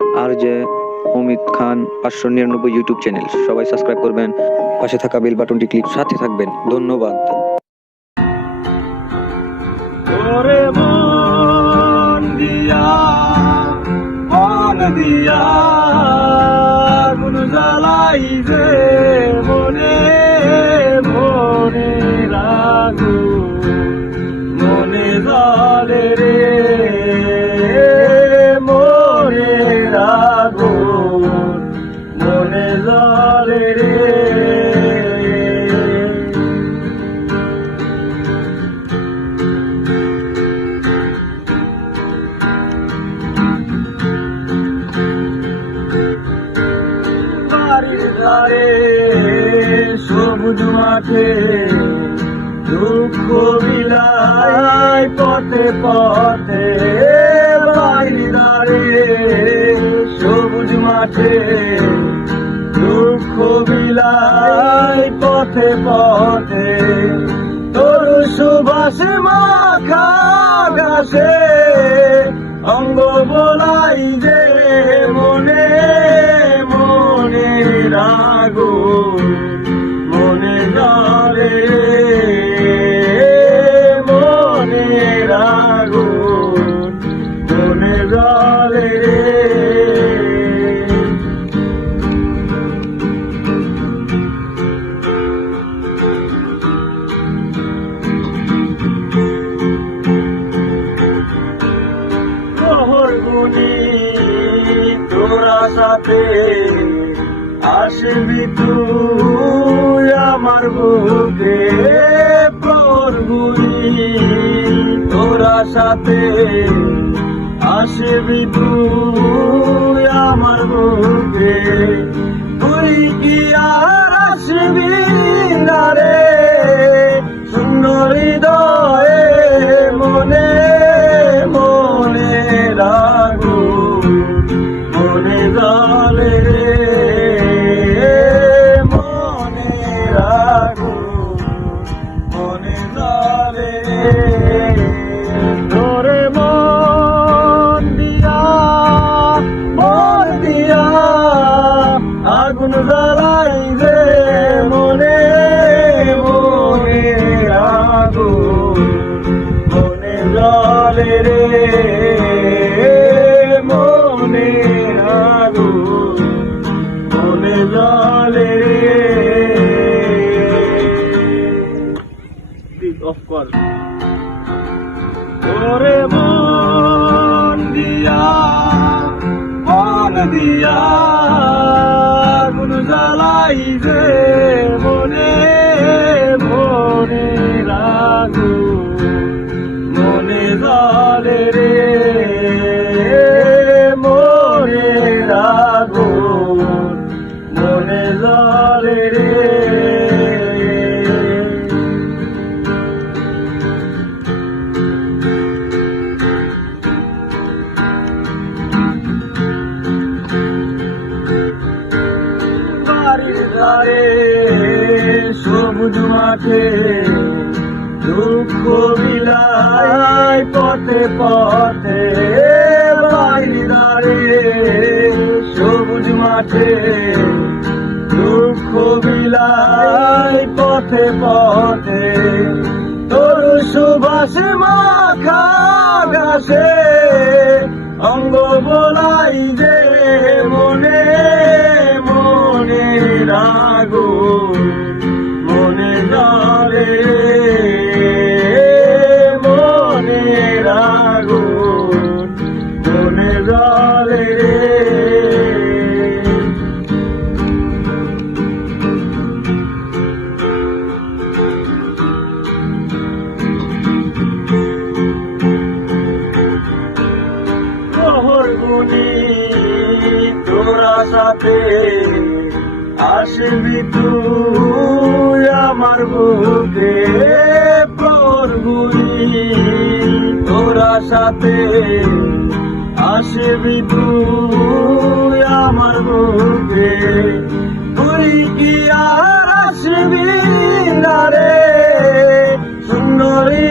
আর যে অমিত খান পাঁচশো নিরানব্বই ইউটিউব চ্যানেল, সবাই সাবস্ক্রাইব করবেন। পাশে থাকা বেল বাটনটি ক্লিক, সাথে থাকবেন। ধন্যবাদ। দিয়া জলে রে। বাড়ির ধারে সবুজ মাঠে দুঃখ বিলায় পথে পথে। বাড়ির ধারে সবুজ মাঠে বিলায় পথে পথে তোর সুবাস মাখা গাছে অঙ্গ বলাই আসবি তুই আমার বুকে প্রহর গুনি তোরা সাথে আসবি তুই আমার বুকে। তুই কি আর আসবি না রে? সুন্দর জলে রে, মনে আগুন মনে জলে রে। অফ কর ওরে মন দিয়া মন দিয়া গুন জ্বালাই যে বাড়ির সবুজ মাঠে দুঃখ বিলায় পথে পথে ধারে সবুজ মাঠে দুঃখ বিলায় পথে পথে তোর সুবাস মাখা গাছে প্রহর তোরা সাথে আসবি তুই আমার বুকে প্রহর গুনি তোরা সাথে আসবি তুই আমার বুকে। তুই কি আর আসবি না রে? সুন্দরী